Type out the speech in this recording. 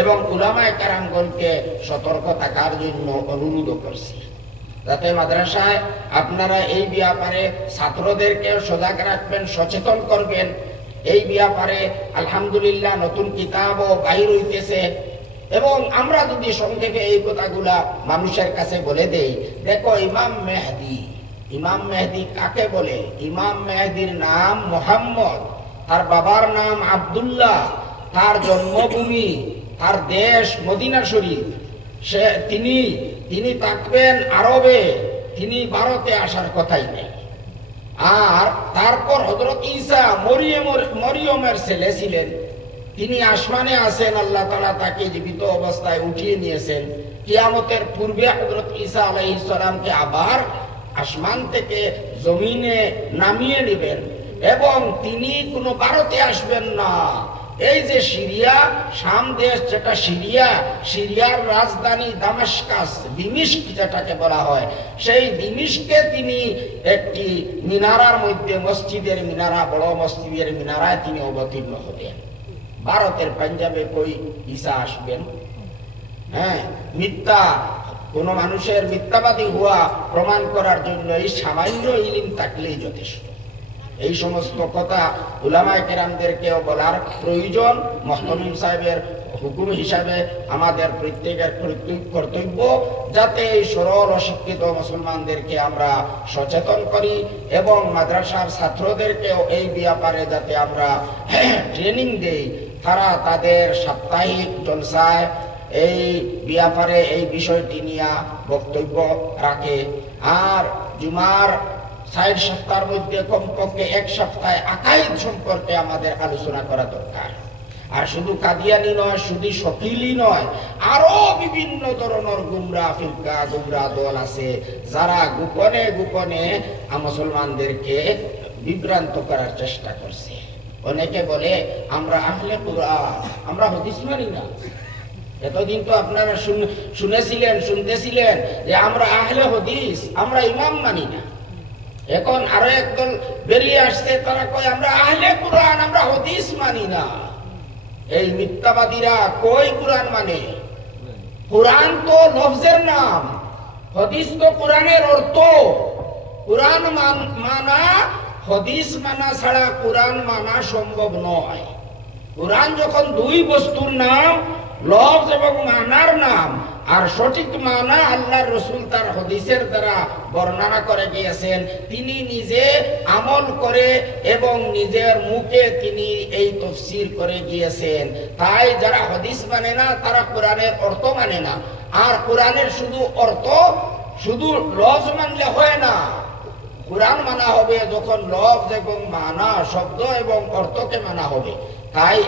এবং উলামায়ে কেরামগণকে সতর্ক থাকার জন্য অনুরোধ করছি, যাতে মাদ্রাসায় আপনারা এই ব্যাপারে ছাত্রদেরকে সজাগ রাখবেন, সচেতন করবেন। এই ব্যাপারে আলহামদুলিল্লাহ নতুন কিতাবও বাইর হইতেছে, এবং আমরা যদি সংক্ষেপে এই কথাগুলা মানুষের কাছে বলে দেই, দেখো ইমাম মেহেদী কাকে বলে? ইমাম মেহেদীর নাম মুহাম্মদ, তার বাবার নাম আব্দুল্লাহ, তার জন্মভূমি, তার দেশ মদিনা শরীফ। তিনি থাকবেন আরবে, তিনি ভারতে আসার কথাই নেই। আর তারপর হযরত ঈসা মরিয়মের ছেলে ছিলেন, তিনি আসমানে আছেন, আল্লাহ তাআলা তাকে জীবিত অবস্থায় উঠিয়ে নিয়েছেন। কিয়ামতের পূর্বে হযরত ঈসা আলাইহিস সালামকে আবার আসমান থেকে জমিনে নামিয়ে নেবেন, এবং তিনি কোনো ভারতে আসবেন না। এই যে সিরিয়া, শাম দেশ যেটা সিরিয়ার রাজধানী দামেস্কাস, দিমিস্ক যেটাকে বলা হয়, সেই দিমিস্কে তিনি একটি মিনারার মধ্যে, মসজিদের মিনারা, বড় মসজিদের মিনারায় তিনি অবতীর্ণ হবেন। ভারতের পাঞ্জাবে কই ঈসা আসবেন? হ্যাঁ, মিথ্যা কোন মানুষের মিথ্যাবাদী হওয়া প্রমাণ করার জন্য এই সামান্য ইলম থাকলেই যথেষ্ট। এই সমস্ত কথা উলামায়ে কেরামদেরকেও বলার প্রয়োজন। মুহতামিম সাহেবের হুকুম হিসাবে আমাদের প্রত্যেকের কর্তব্য, যাতে এই সরল অশিক্ষিত মুসলমানদেরকে আমরা সচেতন করি, এবং মাদ্রাসার ছাত্রদেরকেও এই ব্যাপারে যাতে আমরা ট্রেনিং দেই, তারা তাদের সাপ্তাহিক জলসায় এই ব্যাপারে এই বিষয়টি নিয়ে বক্তব্য রাখে। আর জুমার ৬০ সপ্তাহের মধ্যে কমপক্ষে ১ সপ্তাহে আকাইদ সম্পর্কে আমাদের আলোচনা করা দরকার। আর শুধু কাদিয়ানি নয়, শুধু শকিলি নয়, আরো বিভিন্ন ধরনের গুমরাহ ফিরকা, গুমরাহ দল আছে, যারা গোপনে গোপনে মুসলমানদেরকে বিভ্রান্ত করার চেষ্টা করছে। অনেকে বলে আমরা আহলে কুরআন, আমরা হাদিস মানি না। এতদিন তো আপনারা শুনতেছিলেন যে আমরা আহলে হাদিস, আমরা ইমাম মানি না। এখন আরো একদল বেরিয়ে আসছে, তারা কয় আমরা আহলে কুরআন, আমরা হাদিস মানি না। এই মিথ্যাবাদীরা কই কুরআন মানে? কুরআন তো লফজের নাম, হাদিস তো কোরআনের অর্থ। কুরআন মানা, হাদিস মানা ছাড়া কুরআন মানা সম্ভব নয়। কুরআন যখন দুই বস্তুর নাম, লফজ এবং মানার নাম, আর সঠিক মানা আল্লাহর রাসূল তার হাদিসের দ্বারা বর্ণনা করে গিয়েছেন, তিনি নিজে আমল করে এবং নিজের মুখে তিনি এই তাফসীর করে গিয়েছেন। তাই যারা হাদিস মানে না, তারা কোরআনের অর্থ মানে না। আর কোরআনের শুধু অর্থ, শুধু লফজ মানলে হয় না। কোরআন মানা হবে যখন লফজ এবং মানা, শব্দ এবং অর্থকে মানা হবে। তাই